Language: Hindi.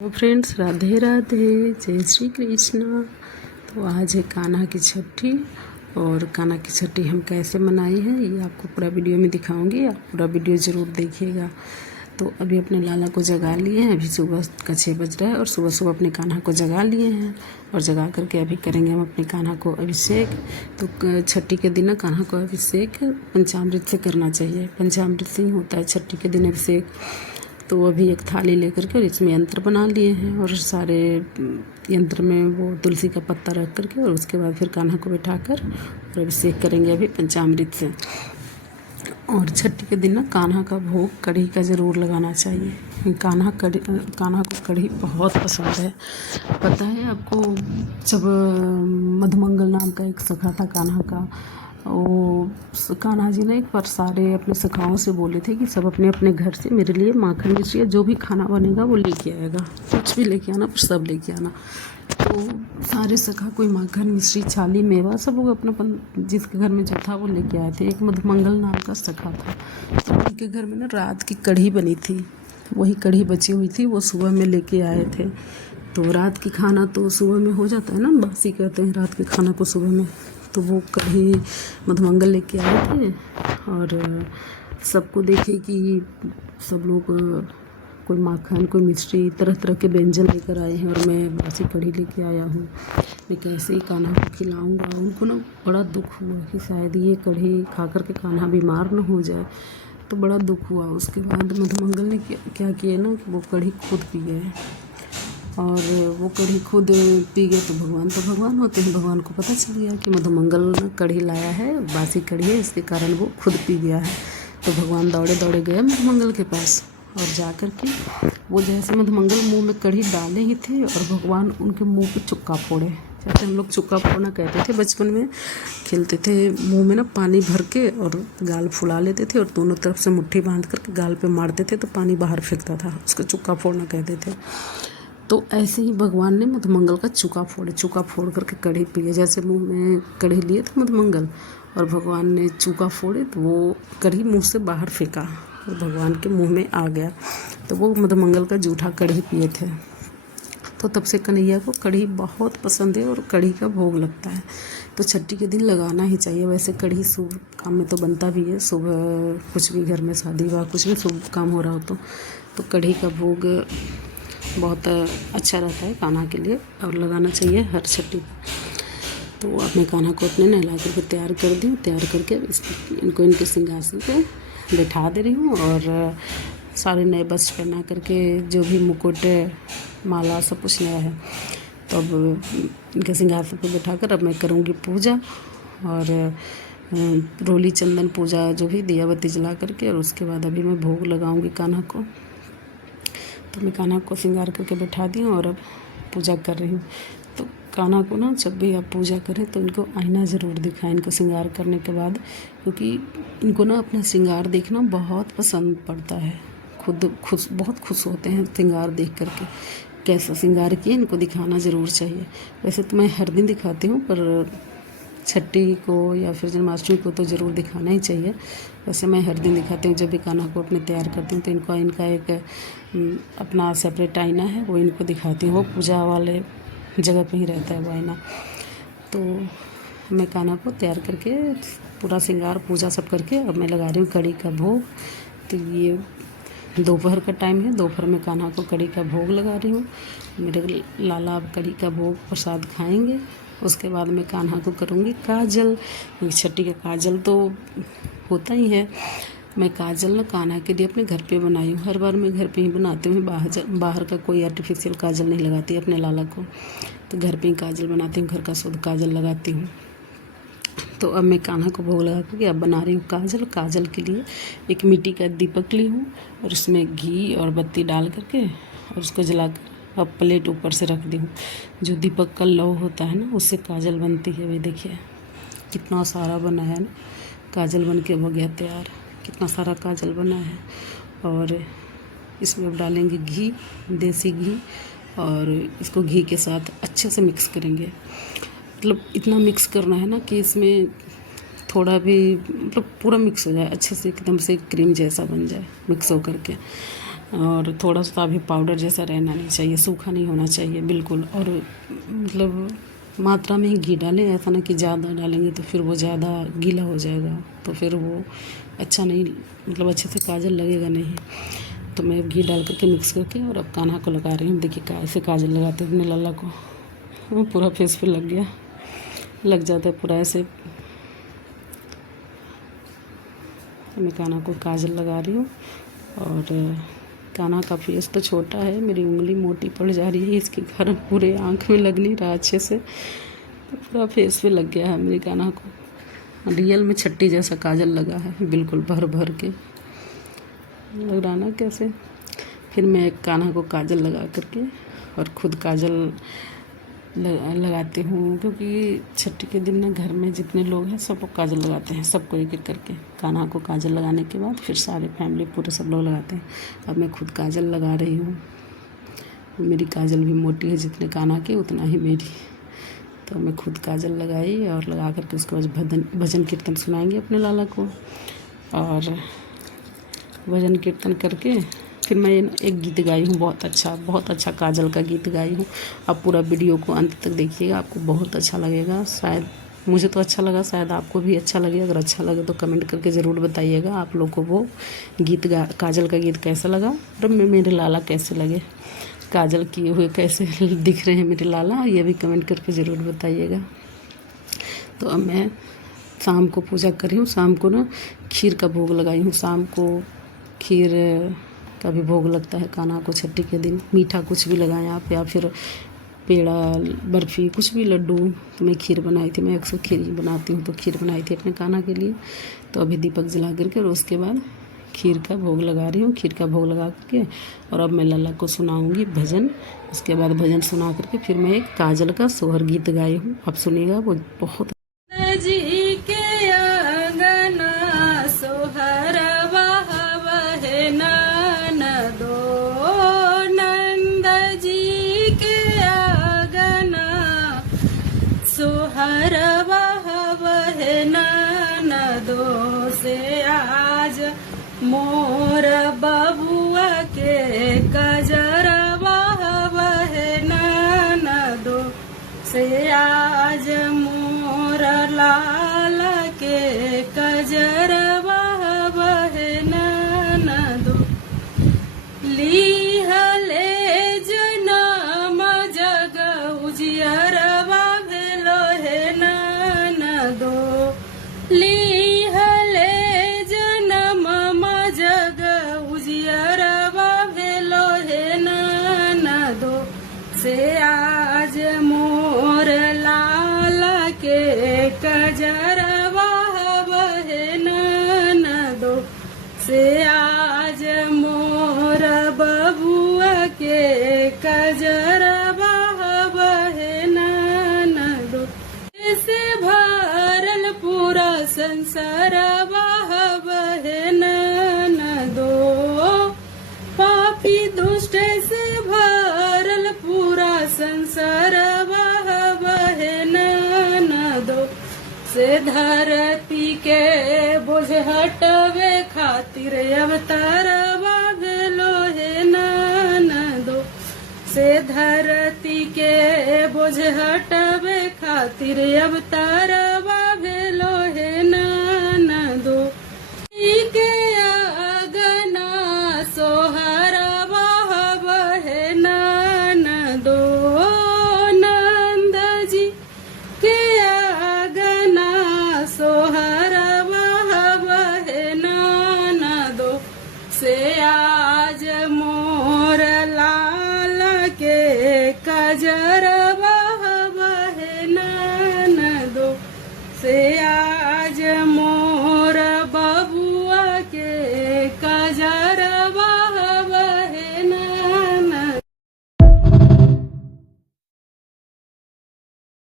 तो फ्रेंड्स, राधे राधे, जय श्री कृष्णा। तो आज है कान्हा की छठी। और कान्हा की छठी हम कैसे मनाई है ये आपको पूरा वीडियो में दिखाऊंगी। आप पूरा वीडियो ज़रूर देखिएगा। तो अभी अपने लाला को जगा लिए हैं। अभी सुबह का 6 बज रहा है और सुबह सुबह अपने कान्हा को जगा लिए हैं। और जगा करके अभी करेंगे हम अपने कान्हा को अभिषेक। तो छठी के दिन कान्हा को अभिषेक पंचामृत से करना चाहिए। पंचामृत से ही होता है छठी के दिन अभिषेक। तो अभी एक थाली लेकर के और इसमें यंत्र बना लिए हैं और सारे यंत्र में वो तुलसी का पत्ता रख करके और उसके बाद फिर कान्हा को बैठाकर और अभिषेक करेंगे अभी पंचामृत से। और छठी के दिन ना कान्हा का भोग कढ़ी का ज़रूर लगाना चाहिए। कान्हा को कढ़ी बहुत पसंद है। पता है आपको, जब मधुमंगल नाम का एक सखा था कान्हा का, वो कान्हा जी ने एक बार सारे अपने सखाओं से बोले थे कि सब अपने अपने घर से मेरे लिए माखन मिश्री जो भी खाना बनेगा वो लेके आएगा। कुछ भी लेके आना पर सब लेके आना। तो सारे सखा कोई माखन मिश्री छाली मेवा सब लोग अपना जिसके घर में जो था वो लेके आए थे। एक मधुमंगल नाम का सखा था, तो उनके घर में ना रात की कढ़ी बनी थी। वही कढ़ी बची हुई थी, वो सुबह में लेके आए थे। तो रात की खाना तो सुबह में हो जाता है ना, बासी कहते हैं रात के खाना को सुबह में। तो वो कढ़ी मधुमंगल लेके आए थे और सबको देखे कि सब लोग कोई माखन कोई मिश्री तरह तरह के व्यंजन लेकर आए हैं और मैं बासी कढ़ी लेके आया हूँ। मैं कैसे ही कान्हा को खिलाऊंगा। उनको ना बड़ा दुख हुआ कि शायद ये कढ़ी खा कर के कान्हा बीमार न हो जाए। तो बड़ा दुख हुआ। उसके बाद मधुमंगल ने क्या किया ना कि वो कढ़ी खुद पी गए। और वो कढ़ी खुद पी गए तो भगवान होते हैं। भगवान को पता चल गया कि मधुमंगल कढ़ी लाया है, बासी कढ़ी है, इसके कारण वो खुद पी गया है। तो भगवान दौड़े दौड़े गए मधुमंगल के पास और जा कर के वो जैसे मधुमंगल मुंह में कढ़ी डाले ही थे और भगवान उनके मुंह पे चुक्का फोड़े। जैसे हम लोग चुक्का फोड़ना कहते थे बचपन में, खेलते थे। मुंह में ना पानी भर के और गाल फुला लेते थे और दोनों तरफ से मुट्ठी बांध करके गाल पे मारते थे तो पानी बाहर फेंकता था। उसको चुक्का फोड़ना कहते थे। तो ऐसे ही भगवान ने मधुमंगल का चुका फोड़ करके कढ़ी पिए। जैसे मुंह में कढ़ी लिए थे मधुमंगल और भगवान ने चुका फोड़े तो वो कढ़ी मुंह से बाहर फेंका और भगवान के मुंह में आ गया। तो वो मधुमंगल का जूठा कढ़ी पिए थे। तो तब से कन्हैया को कढ़ी बहुत पसंद है और कढ़ी का भोग लगता है। तो छठी के दिन लगाना ही चाहिए। वैसे कढ़ी शुभ काम में तो बनता भी है। सुबह कुछ भी घर में शादी विवाह कुछ भी शुभ काम हो रहा हो तो कढ़ी का भोग बहुत अच्छा रहता है कान्हा के लिए और लगाना चाहिए हर छठी। तो अपने कान्हा को अपने नहला करके तैयार कर दी। तैयार करके इनको इनके सिंहासन पे बैठा दे रही हूँ और सारे नए वस्त्र पहना करके जो भी मुकुट माला सब कुछ नया है। तो अब इनके सिंहासन पे बैठा कर अब मैं करूँगी पूजा और रोली चंदन पूजा जो भी दिया बत्ती जला करके और उसके बाद अभी मैं भोग लगाऊंगी कान्हा को। तो मैं कान्हा को श्रृंगार करके बैठा दी और अब पूजा कर रही हूँ। तो कान्हा को ना जब भी आप पूजा करें तो इनको आईना ज़रूर दिखाएं इनको श्रृंगार करने के बाद, क्योंकि इनको ना अपना श्रृंगार देखना बहुत पसंद पड़ता है। खुद बहुत खुश होते हैं श्रृंगार देख करके। कैसा श्रृंगार किए इनको दिखाना ज़रूर चाहिए। वैसे तो मैं हर दिन दिखाती हूँ पर छठी को या फिर जन्माष्टमी को तो ज़रूर दिखाना ही चाहिए। वैसे मैं हर दिन दिखाती हूँ। जब भी कान्हा को अपने तैयार करती हूँ तो इनका एक अपना सेपरेट आईना है, वो इनको दिखाती हूँ। वो पूजा वाले जगह पे ही रहता है वो आईना। तो मैं कान्हा को तैयार करके पूरा श्रृंगार पूजा सब करके अब मैं लगा रही हूँ कढ़ी का भोग। तो ये दोपहर का टाइम है। दोपहर में कान्हा को कढ़ी का भोग लगा रही हूँ। मेरे लाला अब कढ़ी का भोग प्रसाद खाएंगे। उसके बाद मैं कान्हा को करूँगी काजल। छठी का काजल तो होता ही है। मैं काजल ना कान्हा के लिए अपने घर पे बनाई हूँ। हर बार मैं घर पे ही बनाती हूँ। बाहर का कोई आर्टिफिशियल काजल नहीं लगाती अपने लाला को। तो घर पे ही काजल बनाती हूँ, घर का शुद्ध काजल लगाती हूँ। तो अब मैं कान्हा को भोग लगा करके अब बना रही हूँ काजल। काजल के लिए एक मिट्टी का दीपक ली हूँ और उसमें घी और बत्ती डाल करके और उसको जला कर अब प्लेट ऊपर से रख दी हूँ। जो दीपक का लौ होता है ना उससे काजल बनती है। वे देखिए कितना सारा बना है ना, काजल बन के हो गया तैयार। कितना सारा काजल बना है। और इसमें अब डालेंगे घी, देसी घी, और इसको घी के साथ अच्छे से मिक्स करेंगे। मतलब इतना मिक्स करना है ना कि इसमें थोड़ा भी मतलब पूरा मिक्स हो जाए अच्छे से, एकदम से क्रीम जैसा बन जाए मिक्स हो करके। और थोड़ा सा अभी पाउडर जैसा रहना नहीं चाहिए, सूखा नहीं होना चाहिए बिल्कुल। और मतलब मात्रा में ही घी डालें, ऐसा ना कि ज़्यादा डालेंगे तो फिर वो ज़्यादा गीला हो जाएगा, तो फिर वो अच्छा नहीं, मतलब अच्छे से काजल लगेगा नहीं। तो मैं घी डाल करके मिक्स करके और अब कान्हा को लगा रही हूँ। देखिए कैसे काजल लगाते हैं अपने लाला को, वो पूरा फेस पे लग गया, लग जाता है पूरा ऐसे। मैं कान्हा को काजल लगा रही हूँ और कान्हा का फेस तो छोटा है, मेरी उंगली मोटी पड़ जा रही है, इसके कारण पूरे आँख में लग नहीं रहा अच्छे से, तो पूरा फेस पे लग गया है मेरी कान्हा को। रियल में छट्टी जैसा काजल लगा है, बिल्कुल भर भर के लग रहा ना कैसे। फिर मैं कान्हा को काजल लगा करके और ख़ुद काजल लगाती हूँ, क्योंकि छठी के दिन ना घर में जितने लोग हैं सबको काजल लगाते हैं, सबको एक एक करके। कान्हा को काजल लगाने के बाद फिर सारे फैमिली पूरे सब लोग लगाते हैं। अब मैं खुद काजल लगा रही हूँ। मेरी काजल भी मोटी है, जितने कान्हा की उतना ही मेरी। तो मैं खुद काजल लगाई और लगा करके उसके बाद भजन कीर्तन सुनाएंगे अपने लाला को। और भजन कीर्तन करके फिर मैं एक गीत गाई हूँ, बहुत अच्छा काजल का गीत गाई हूँ। आप पूरा वीडियो को अंत तक देखिएगा, आपको बहुत अच्छा लगेगा। शायद मुझे तो अच्छा लगा, शायद आपको भी अच्छा लगे। अगर अच्छा लगे तो कमेंट करके ज़रूर बताइएगा आप लोग को वो गीत काजल का गीत कैसा लगा, और मेरे लाला कैसे लगे, काजल किए हुए कैसे दिख रहे हैं मेरे लाला, ये भी कमेंट करके ज़रूर बताइएगा। तो अब मैं शाम को पूजा कर रही हूँ। शाम को ना खीर का भोग लगाई हूँ। शाम को खीर का भी भोग लगता है कान्हा को छठी के दिन। मीठा कुछ भी लगाएं आप, या फिर पेड़ा, बर्फ़ी, कुछ भी, लड्डू। तो मैं खीर बनाई थी, मैं अक्सर खीर बनाती हूँ, तो खीर बनाई थी अपने कान्हा के लिए। तो अभी दीपक जला करके और उसके बाद खीर का भोग लगा रही हूँ। खीर का भोग लगा करके और अब मैं लाला को सुनाऊँगी भजन। उसके बाद भजन सुना करके फिर मैं एक काजल का सोहर गीत गाई हूँ, आप सुनिएगा, वो बहुत जी के आंगना सोहर बहवे ननदो, नंद जी के आंगना सोहर बहवे ननदो, से आज मोर बबुआ के कजर बहवे ननदो, से आज मोर लाल के कजर बहवे ननदो, लीहले जनम जग उजियर भेलो हे ननदो, लीहले जनम जग उजियर भेलो हे ननदो, से आज मोर लाल के कजर बहवे ननदो, से आज मोर बबुआ के कजर बहवे ननदो, से भरल पूरा संसार बहवे ननदो, पापी दुष्ट से भरल पूरा संसार बहवे ननदो, से धरती के बोझ हटवे खातिर अवतार भेलो हे ननदो, से धरती के बोझ हटवे खातिर अवतार भेलो हे ननदो, के आगना सोहर बहवे ननदो, नंद जी के आगना सोहर बहवे ननदो, से आज मोर लाल के कजर